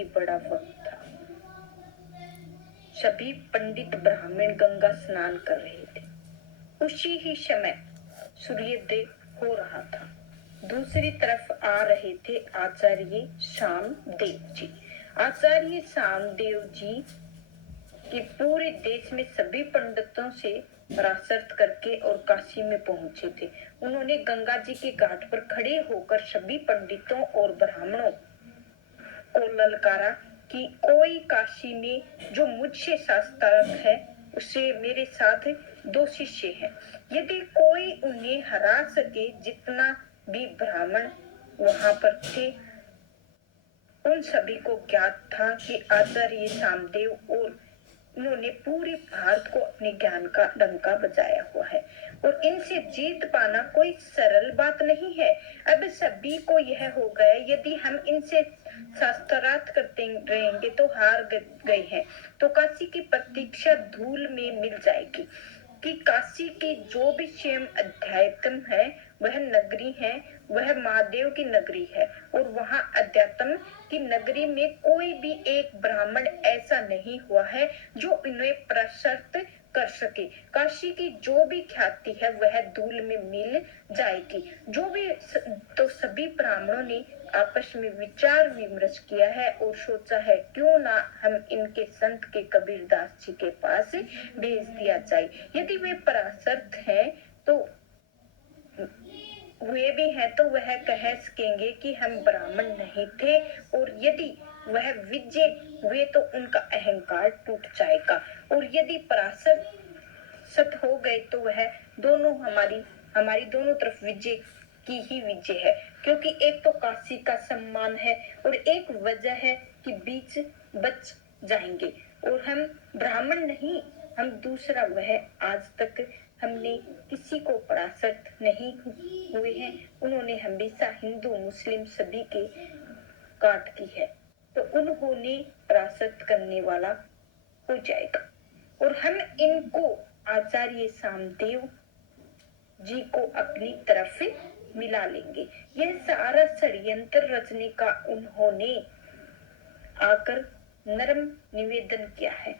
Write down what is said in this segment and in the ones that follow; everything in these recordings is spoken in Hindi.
ही बड़ा वक्त था। सभी पंडित ब्राह्मण गंगा स्नान कर रहे थे। उसी ही समय सूर्योदय हो रहा था। दूसरी तरफ आ रहे थे आचार्य सामदेव जी। आचार्य सामदेव जी कि पूरे देश में सभी पंडितों से परामर्श करके और काशी में पहुंचे थे। उन्होंने गंगा जी के घाट पर खड़े होकर सभी पंडितों और ब्राह्मणों को ललकारा कि कोई काशी में जो मुझसे शास्त्रार्थ है उसे मेरे साथ 2 शिष्य हैं। यदि कोई उन्हें हरा सके, जितना भी ब्राह्मण वहां पर थे उन सभी को ज्ञात था कि आचार्य सामदेव और उन्होंने पूरे भारत को अपने ज्ञान का डंका बजाया हुआ है और इनसे जीत पाना कोई सरल बात नहीं है। अब सभी को यह हो गया यदि हम इनसे शास्त्रार्थ करते रहेंगे तो हार गए हैं, तो काशी की प्रतीक्षा धूल में मिल जाएगी। कि काशी की जो भी स्वयं अध्यात्म है वह नगरी है, वह महादेव की नगरी है और वहां अध्यात्म की नगरी में कोई भी एक ब्राह्मण ऐसा नहीं हुआ है जो इन्हें प्रशस्त कर सके। काशी की जो भी ख्याति है वह धूल में मिल जाएगी। जो भी तो सभी ब्राह्मणों ने आपस में विचार विमर्श किया है और सोचा है क्यों ना हम इनके संत के कबीरदास जी के पास भेज दिया जाए। यदि वे पराशक्त हैं तो वे भी हैं तो वह कह सकेंगे कि हम ब्राह्मण नहीं थे, और यदि वह विजय हुए तो उनका अहंकार टूट जाएगा, और यदि पराशक्त हो गए तो वह दोनों हमारी दोनों तरफ विजय की ही विजय है। क्योंकि एक तो काशी का सम्मान है और एक वजह है कि बीच बच जाएंगे और हम ब्राह्मण नहीं, हम दूसरा वह आज तक हमने किसी को पराशक्त नहीं हुए हैं। उन्होंने हमेशा हिंदू मुस्लिम सभी के काट की है, तो उन्होंने पराशक्त करने वाला हो जाएगा और हम इनको आचार्य सामदेव जी को अपनी तरफ मिला लेंगे। यह सारा षड्यंत्र रचने का उन्होंने आकर नरम निवेदन किया है।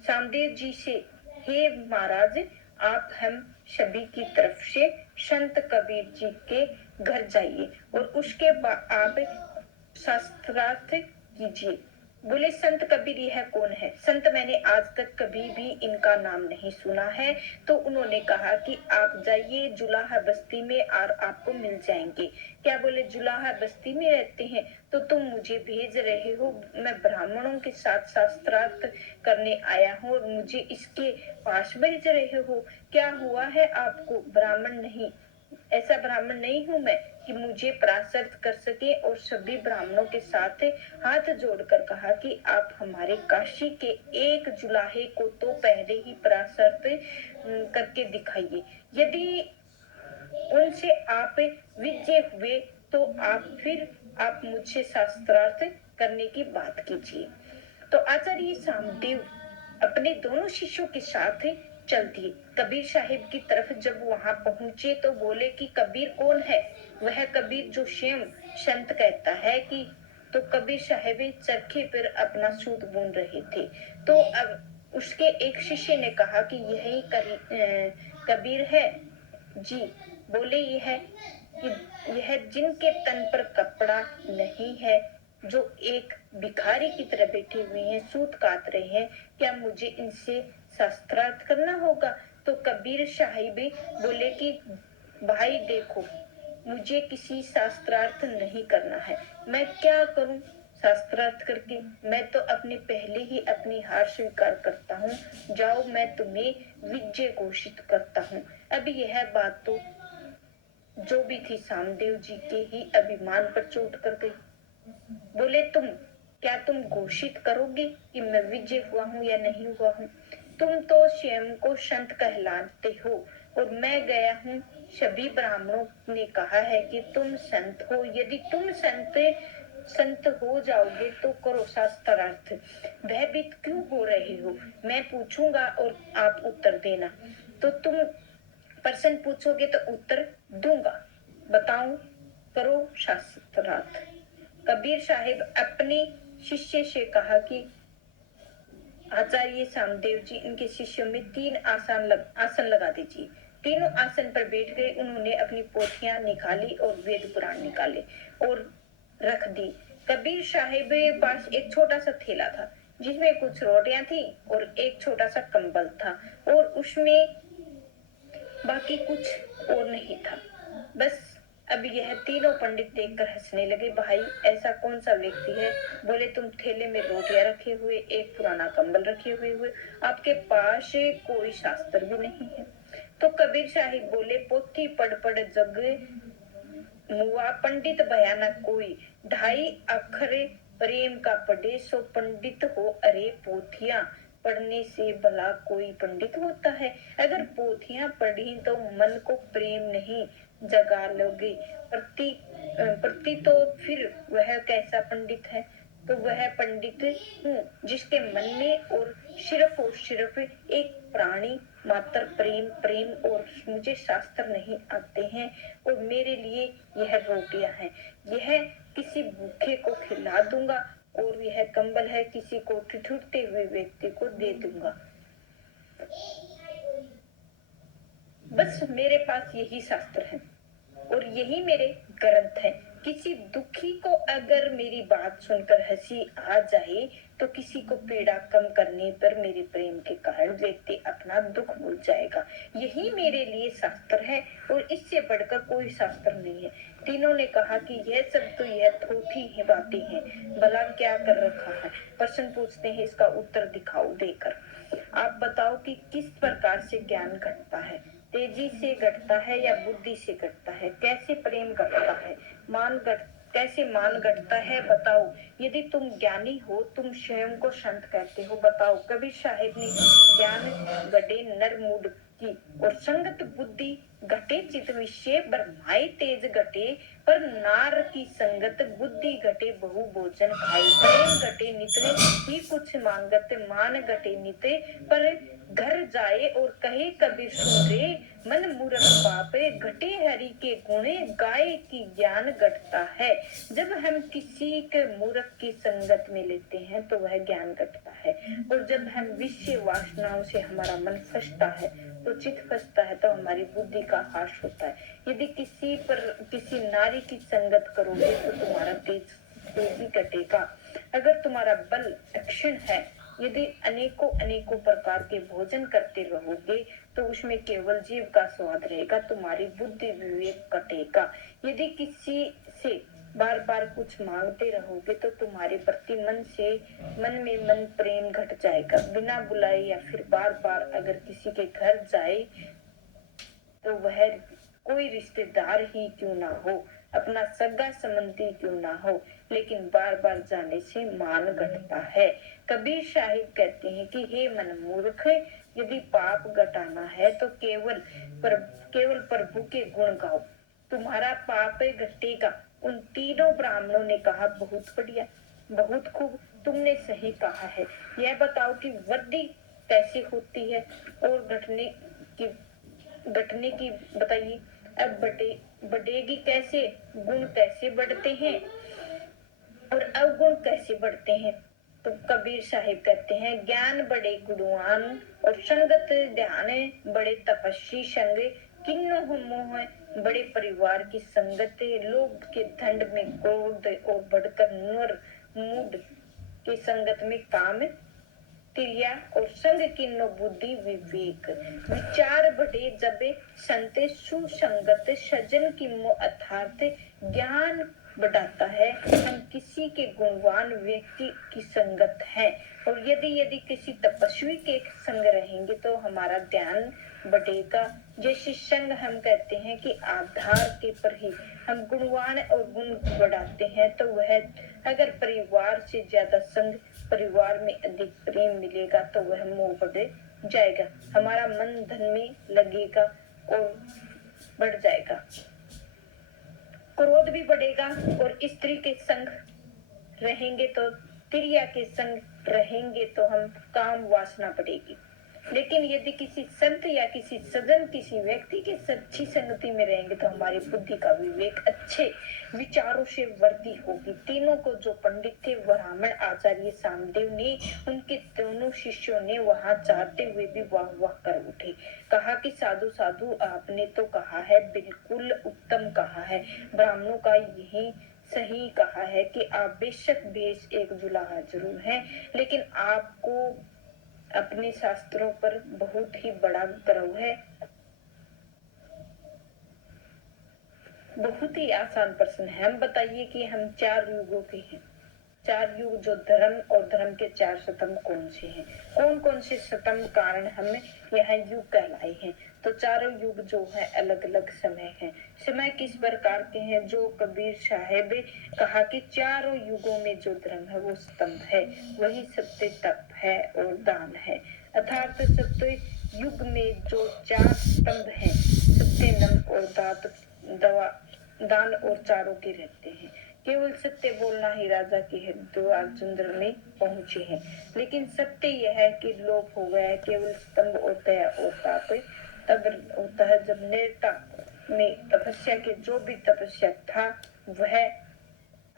सामदेव जी से, हे महाराज, आप हम सभी की तरफ से संत कबीर जी के घर जाइए और उसके बाद आप शास्त्रार्थ कीजिए। बोले संत कबीर यह कौन है? संत मैंने आज तक कभी भी इनका नाम नहीं सुना है। तो उन्होंने कहा कि आप जाइए जुलाहा बस्ती में और आपको मिल जाएंगे। क्या बोले जुलाहा बस्ती में रहते हैं तो तुम मुझे भेज रहे हो? मैं ब्राह्मणों के साथ शास्त्रार्थ करने आया हूँ और मुझे इसके पास भेज रहे हो? क्या हुआ है आपको? ब्राह्मण नहीं, ऐसा ब्राह्मण नहीं हूँ मैं कि मुझे पराशक्त कर सके। और सभी ब्राह्मणों के साथ हाथ जोड़कर कहा कि आप हमारे काशी के एक जुलाहे को तो पहले ही पराशक्त करके दिखाइए। यदि उनसे आप विजय हुए तो आप मुझसे शास्त्रार्थ करने की बात कीजिए। तो आचार्य सामदेव अपने दोनों शिष्यों के साथ चल दिए। कबीर साहिब की तरफ जब वहां पहुंचे तो बोले कि कबीर कौन है? वह कबीर जो स्वयं संत कहता है कि, तो कबीर साहिब चरखे पर अपना सूत बुन रहे थे। तो अब उसके एक शिष्य ने कहा कि यही कबीर है जी। बोले यह जिनके तन पर कपड़ा नहीं है, जो एक भिखारी की तरह बैठे हुए हैं, सूत काट रहे हैं, क्या मुझे इनसे शास्त्रार्थ करना होगा? तो कबीर साहिब बोले कि भाई देखो, मुझे किसी शास्त्रार्थ नहीं करना है। मैं क्या करूं शास्त्रार्थ करके? मैं तो अपने पहले ही अपनी हार स्वीकार करता हूँ। जाओ, मैं तुम्हें विजय घोषित करता हूँ। अब यह बात तो जो भी थी सामदेव जी के ही अभिमान पर चोट कर गई। बोले क्या तुम घोषित करोगे कि मैं विजय हुआ हूँ या नहीं हुआ हूँ? तुम तो स्वयं को संत कहलाते हो और मैं गया हूँ, सभी ब्राह्मणों ने कहा है कि तुम संत हो। यदि तुम संत हो जाओगे तो करो शास्त्रार्थ। भयभीत क्यों हो रहे हो? मैं पूछूंगा और आप उत्तर देना। तो तुम प्रश्न पूछोगे तो उत्तर दूंगा। बताओ, करो शास्त्रार्थ। कबीर साहिब अपने शिष्य से कहा कि आचार्य सामदेव जी, इनके शिष्यों में 3 आसन लगा दीजिए। तीनों आसन पर बैठ गए। उन्होंने अपनी पोथियां निकाली और वेद पुराण निकाले और रख दी। कबीर साहिब के पास एक छोटा सा थैला था जिसमें कुछ रोटियां थी और एक छोटा सा कंबल था और उसमें बाकी कुछ और नहीं था। बस अब यह तीनों पंडित देखकर हंसने लगे। भाई, ऐसा कौन सा व्यक्ति है? बोले, तुम थैले में रोटियां रखे हुए, एक पुराना कंबल रखे हुए, आपके पास कोई शास्त्र भी नहीं है। तो कबीर साहिब बोले, पोथी पढ़ पढ़ जग मुआ, पंडित भयानक कोई, 2.5 अक्षर प्रेम का पढ़े सो पंडित हो। अरे पोथियां पढ़ने से भला कोई पंडित होता है? अगर पोथियां पढ़ी तो मन को प्रेम नहीं जगा लोगे प्रति तो फिर वह कैसा पंडित है? तो वह पंडित हूँ जिसके मन में और सिर्फ एक प्राणी मात्र प्रेम और मुझे शास्त्र नहीं आते हैं और मेरे लिए यह रोटियां हैं, यह किसी भूखे को खिला दूंगा और यह कंबल है किसी को ठिठुरते हुए व्यक्ति को दे दूंगा। बस मेरे पास यही शास्त्र है और यही मेरे ग्रंथ है। किसी दुखी को अगर मेरी बात सुनकर हंसी आ जाए तो किसी को पीड़ा कम करने पर मेरे प्रेम के कारण व्यक्ति अपना दुख भूल जाएगा। यही मेरे लिए शास्त्र है और इससे बढ़कर कोई शास्त्र नहीं है। तीनों ने कहा कि यह सब तो यह थोथी ही बातें हैं, भला क्या कर रखा है? प्रश्न पूछते हैं, इसका उत्तर दिखाओ देकर। आप बताओ कि किस प्रकार से ज्ञान घटता है? तेजी से घटता है या बुद्धि से घटता है? कैसे प्रेम घटता है? कैसे मान घटता है? बताओ। यदि तुम ज्ञानी हो, तुम स्वयं को संत कहते हो, बताओ। कबीर साहिब ने ज्ञान गढ़े नर मूड की और संगत बुद्धि घटे चित विषय ब्रह्माई तेज घटे पर नार की संगत बुद्धि घटे बहु भोजन खाई प्रेम घटे नितरे ही कुछ मांगत मान घटे निते पर घर जाए और कहे कबीर सुन रे मन मूर्ख पापे घटे हरि के गुणे गाय की ज्ञान घटता है। जब हम किसी के मूर्ख की संगत में लेते हैं तो वह ज्ञान घटता है और जब हम विषय वासनाओं से हमारा मन फंसता है तो चित फंसता है तो हमारी बुद्धि का हास होता है। यदि किसी नारी की संगत करोगे तो तुम्हारा तेजी घटेगा। अगर तुम्हारा बल अक्षण है, यदि अनेकों प्रकार के भोजन करते रहोगे तो उसमें केवल जीव का स्वाद रहेगा, तुम्हारी बुद्धि विवेक घटेगा। यदि किसी से बार बार कुछ मांगते रहोगे तो तुम्हारे प्रति मन में प्रेम घट जाएगा। बिना बुलाए या फिर बार बार अगर किसी के घर जाए तो वह कोई रिश्तेदार ही क्यों ना हो, अपना सगा संबंधी क्यों ना हो, लेकिन बार बार जाने से मान घटता है। कबीर साहिब कहते हैं कि हे मन मूर्ख, यदि पाप घटाना है तो केवल प्रभु के गुण गाओ, तुम्हारा पाप घटेगा। उन तीनों ब्राह्मणों ने कहा, बहुत बढ़िया, बहुत खूब, तुमने सही कहा है। यह बताओ कि वृद्धि कैसे होती है और घटने की बताइए। अब बढ़ेगी कैसे? गुण कैसे बढ़ते हैं और अवगुण कैसे बढ़ते हैं? तो कबीर साहिब कहते हैं, ज्ञान बड़े गुणवान और संगत ध्यान बड़े तपस्वी संग, किन्नो मोह बड़े परिवार की संगत, लोभ के दंड में क्रोध और बढ़कर नर मूड की संगत में काम क्रिया और संग किन्नो बुद्धि विवेक, विचार बढ़े जबे संत सुसंगत, सज्जन की मो अर्थात ज्ञान बढ़ाता है। हम किसी के गुणवान व्यक्ति की संगत है और यदि किसी तपस्वी के संग रहेंगे तो हमारा ध्यान बढ़ेगा। जैसे संग हम कहते हैं कि आधार के पर ही हम गुणवान और गुण बढ़ाते हैं, तो वह अगर परिवार से ज्यादा संग, परिवार में अधिक प्रेम मिलेगा तो वह मोह बढ़ जाएगा, हमारा मन धन में लगेगा और बढ़ जाएगा, क्रोध भी बढ़ेगा और स्त्री के संग रहेंगे तो, तिरिया के संग रहेंगे तो हम काम वासना बढ़ेगी। लेकिन यदि किसी संत या किसी सज्जन किसी व्यक्ति की सच्ची संगति में रहेंगे तो हमारी बुद्धि का विवेक अच्छे विचारों से वर्दी होगी। तीनों को जो पंडित थे ब्राह्मण आचार्य सामदेव ने उनके दोनों शिष्यों ने वहां चाहते हुए भी वाह वाह कर उठे। कहा कि साधु साधु आपने तो कहा है, बिल्कुल उत्तम कहा है। ब्राह्मणों का यही सही कहा है कि आप बेशक भेष एक दुल्हा जरूर हैं, लेकिन आपको अपने शास्त्रों पर बहुत ही बड़ा गर्व है। बहुत ही आसान प्रश्न है। हम बताइए कि हम 4 युगों के हैं। 4 युग जो धर्म और धर्म के 4 स्तंभ कौन से हैं? कौन कौन से स्तंभ कारण हम यहाँ युग कहलाए हैं? तो चारों युग जो है अलग अलग समय है। समय किस प्रकार के हैं? जो कबीर साहेब कहा कि चारों युगों में जो धर्म है वो स्तंभ है, वही सत्य तप है और दान है। अर्थात सत्य युग में जो 4 स्तंभ हैं, सत्य नम और दान और चारों के रहते हैं। केवल सत्य बोलना ही राजा के द्वार चंद्र में पहुंचे हैं, लेकिन सत्य यह है कि लोप हो गया है। केवल स्तंभ और दया और ताप तब होता है जब नेता में तपस्या के जो भी तपस्या था वह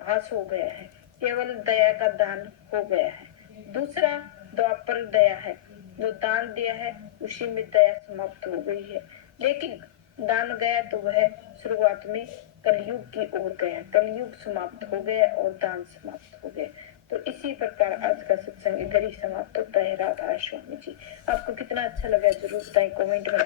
हास हो गया है, केवल दया का दान हो गया है। दूसरा द्वापर दया है, जो दान दिया है उसी में दया समाप्त हो गई है। लेकिन दान गया तो वह शुरुआत में कलयुग की ओर गया, कलयुग समाप्त हो गया और दान समाप्त हो गया। तो इसी प्रकार आज का सत्संग इधर ही समाप्त होता है। राधा स्वामी जी, आपको कितना अच्छा लगा जरूर बताएं कमेंट में।